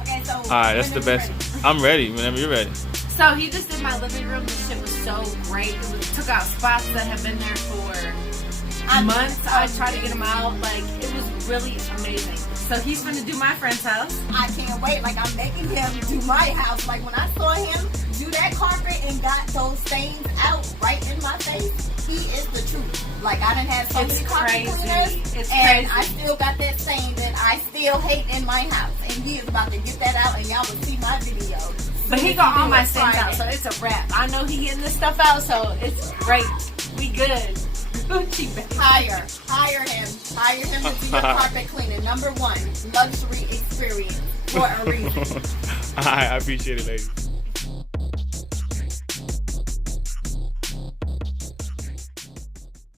Okay, so Alright, that's the best. I'm ready whenever you're ready. So he just did my living room. The shit was so great. Took out spots that have been there for months. I tried to get him out. Like, it was really amazing. So he's gonna do my friend's house. I can't wait. Like, I'm making him do my house. Like, when I saw him do that carpet and got those stains out right in my face, he is the truth. Like, I done had so It's many carpet crazy. cleaners, It's and crazy. I still got that stain that I still hate in my house. And he is about to get that out, and y'all will see my video. But he got all my stains out, so it's a wrap. I know he getting this stuff out, so it's great. We good. Gucci, baby. Hire him to do your carpet cleaning. Number 1, luxury experience for a reason. Alright, I appreciate it, ladies.